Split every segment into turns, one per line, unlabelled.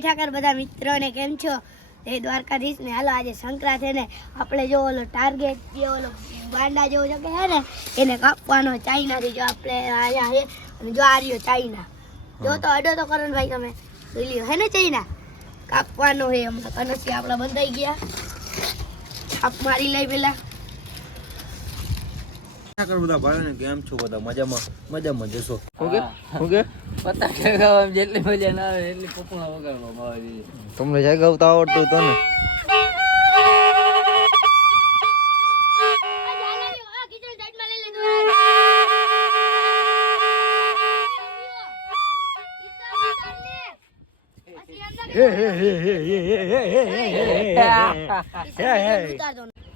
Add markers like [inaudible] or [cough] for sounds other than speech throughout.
ઠાકર બધા મિત્રોને કેમ છો? એ દ્વારકાધીશ ને હાલો આજે સંક્રાંત છે ને આપણે જો ઓલો ટાર્ગેટ જે ઓલો ગાંડા જેવો છે કે હે ને એને કાપવાનો ચાઇનાથી જો આપણે અહીંયા અને જો આ રહ્યો ચાઇના. જો તો અડો તો કરો ને ભાઈ તમે લ્યો હે ને ચાઇના? કાપવાનો હે હમણાં કનસી આપણા બંધાઈ ગયા. છાપ મારી લઈ પેલા.
આગળ બધા ભાઈઓને કેમ છો બધા મજામાં મજામાં જશો ઓકે ઓકે
પતંગ ચગાવવામાં જેટલી મજા ના આવે એટલી પપુણા વગાડવામાં આવે.
તમને જગાવતા આવડતું તો ને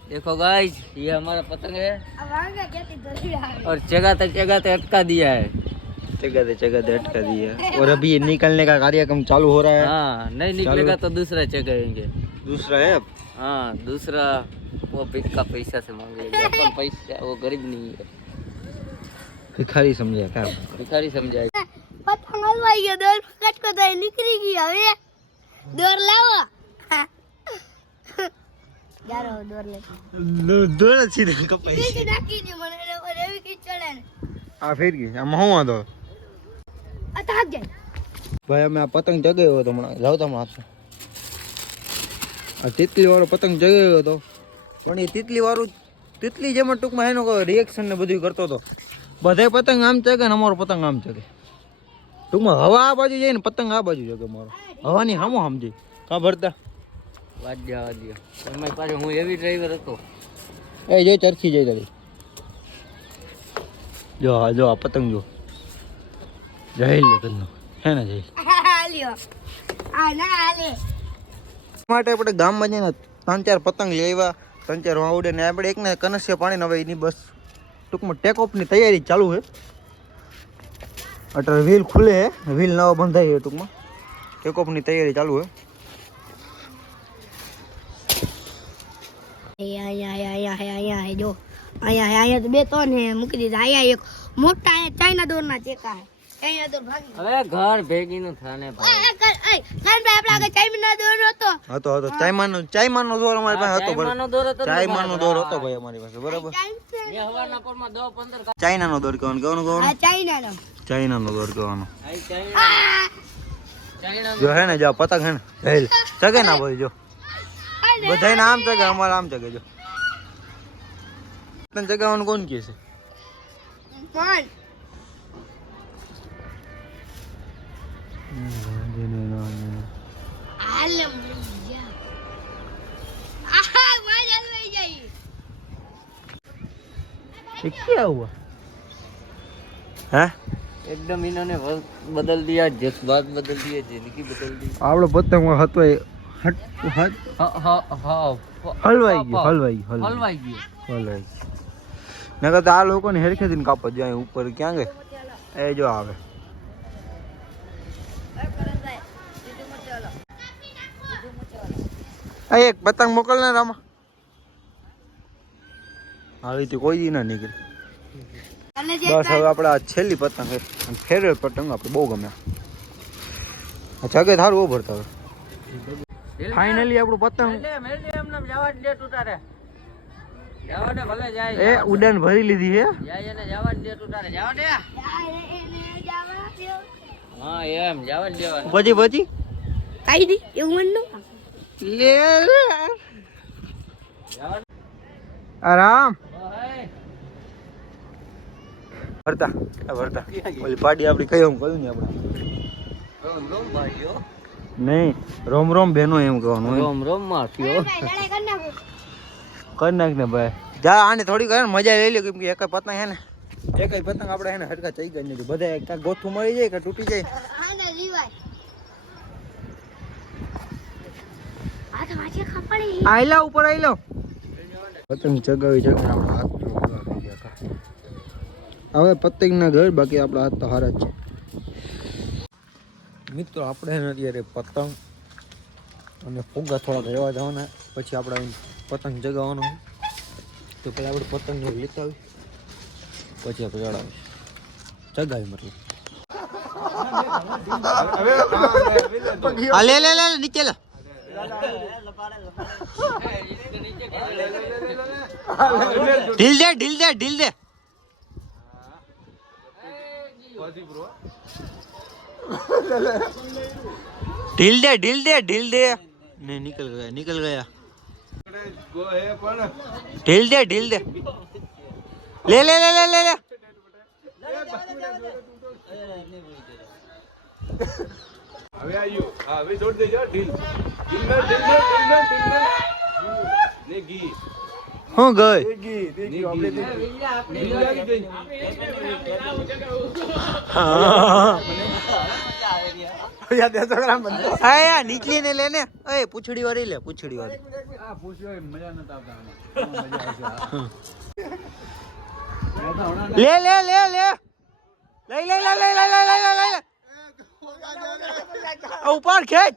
देखो गाइस ये हमारा पतंग है। और जगह तक जगह तक अटका दिया है।
जगह से जगह से अटका दिया और अभी ये निकलने का कार्यक्रम चालू हो रहा है।
हाँ नहीं निकलेगा तो दूसरा चेक
दूसरा है अब?
हाँ दूसरा वो बिक्का पैसा से मांग अपन पैसा वो गरीब नहीं है।
भिखारी समझे क्या?
भिखारी समझा
पतंग हलवाई दौड़ पकड़ को दौड़ निकली गई अबे। दौड़ लाओ। જારો દોર લે.
દોડ સીધે કપાઈ
બીજી નાખી દે મને એવી કઈ ચડે
આ ફેર ગઈ. આમાં હું વાંધો?
આ થાક જાય.
ભાઈ અમે આ પતંગ જગાવ્યો હતો હમણાં. જાવ તમે આ તિતલી વાળો પતંગ જગાવ્યો હતો. પણ એ તિતલી વાળું તિતલી જેમ ટૂંકમાં એનો રિએક્શન ને બધું કરતો હતો. બધે પતંગ આમ ચગે ને અમારો પતંગ આમ ચગે. ટૂંકમાં હવા આ બાજુ જાય ને પતંગ આ બાજુ જગે મારો હવાની સામો સમજી ખબર ભરતા?
વાદ્યા વાદ્યા તમારી પાસે હું એવી ડ્રાઈવર હતો.
એ જો ચરખી જાય તારી. જો હા જો આ પતંગ જો. જય લે હે ને માટે આપણે ગામમાં જઈને ત્રણ ચાર પતંગ લેવા આવ્યા ત્રણ ચાર વાવડે ને આપણે એકને કનસ્ય પાણી હવે એની બસ ટૂંકમાં ટેક ઓફની તૈયારી ચાલુ છે. અટલે વ્હીલ ખુલે હે વ્હીલ નવા બંધાય છે ટૂંકમાં. ટેક ઓફની તૈયારી ચાલુ છે.
અહીંયા અહીંયા અહીંયા અહીંયા અહીંયા જો અહીંયા અહીંયા તો બે ત્રણ મૂકી દીધા અહીંયા એક મોટા ચાઇના દોરના ચેકા દોર ભાગી
હવે ઘર ભેગી નું થાને ભાઈ
એ કર એ કાનભાઈ આપણે આગળ ચાઇના દોર હતો
હતો હતો ચાઈમાનો ચાઈમાનો દોર અમારી પાસે હતો
ચાઇમાનો દોર હતો ને
દોર હતો ભાઈ અમારી પાસે બરાબર
મેં હવારના પોરમાં દો પંદર કા-
ચાઇનાનો દોર કહેવાનો કહેવાનું
ચાઇનાનો
ચાઇનાનો દોર કહેવાનો જો હે ને જો પતંગ હે ને ચગે ના ભાઈ જો બધાય નામ જગે અમારે આમ જગે જો તને જગાવાનું કોણ કે છે?
એકદમ ઇન્હોને બદલ દિયા જજ્બાત બદલ દિયા જિંદગી બદલ દી.
આપણો પતંગ હતો હટ હટ.
હા હા હા
હલવાઈ ગયો હલવાઈ ગયો હલવાઈ
ગયો.
હલવાઈ નકર તો આ લોકોને હેરખેથી ને કાપત જાય ઉપર ક્યાં ગઈ? એ જો આવે. આ એક પતંગ મોકલ ને રામા. આવી તો કોઈ દી ના નીકળે. બસ હવે આપણે આ છેલ્લી પતંગ છે. અને ફેરવેલ પતંગ આપણે બહુ ગમે આ જગે થારું ઉભરતા હવે ફાઇનલી આપણું પતંગ.
મેલે મેલે એમને જવા જ દે તારે જવા દે ભલે જાય
એ ઉડાન ભરી લીધી છે
જાય જવા દે તું તારે જવા દે હા
પછી પછી
કાઈ દી એવું મન
લે. આરામ. આ ઓલી પાડી આપડી કઈ એમ કહ્યું ને આપણે. નહીં રોમ રોમ બેનો એમ કહેવાનું.
રોમ
રોમમાં કરી
કર નાખ ને ભાઈ. જા આને થોડી કરે ને મજા લઈ લે કેમ કે એક પતંગ હે ને. એક પતંગ આપણે હે ને હરકા ચઈ ગઈ નથી. બધા કાંઈક ગોથું મળી જાય કે તૂટી જાય?
આના રીવાય આ તો વાંચે ખપડી
આઈ ઉપર આઈ લો પતંગ ચગાવી ચગાવી આપણે હાથ હવે પતંગના ઘર બાકી આપણા હાથ તો હારા જ છે. મિત્રો, આપણે અત્યારે પતંગ અને ફુગ્ગા થોડાક રહેવા જવાના. પછી આપણે પતંગ જગાવવાનો તો પહેલાં આપણે પતંગને લેતા આવી પછી આપણે ચડાવી ચગાવી મતલબ. લે લે લે નીચે ઢીલ દે ઢીલ દે ઢીલ દે. ઢીલ દે ઢીલ દે ઢીલ દે. ને નીકળ ગયા નીકળ ગયા. ઢીલ દે ઢીલ દે. લે લે લે લે લે લે.
હવે હા હવે જોડ દેજો ઢીલ ઢીલ મેલ ઢીલ મેલ ઢીલ મેલ ઢીલ મેલ ને ઘી
હું ગઈ.
ને [laughs] ઘી ઢીલ લાગી ગઈ
હા યા નીચલી ને લે ને. એ પૂછડી વાળી લે પૂછડી વાળી લે લે લે લે. લઈ લઈ લઈ લઈ લઈ લઈ લઈ લઈ લઈ. ઉપર ખેંચ.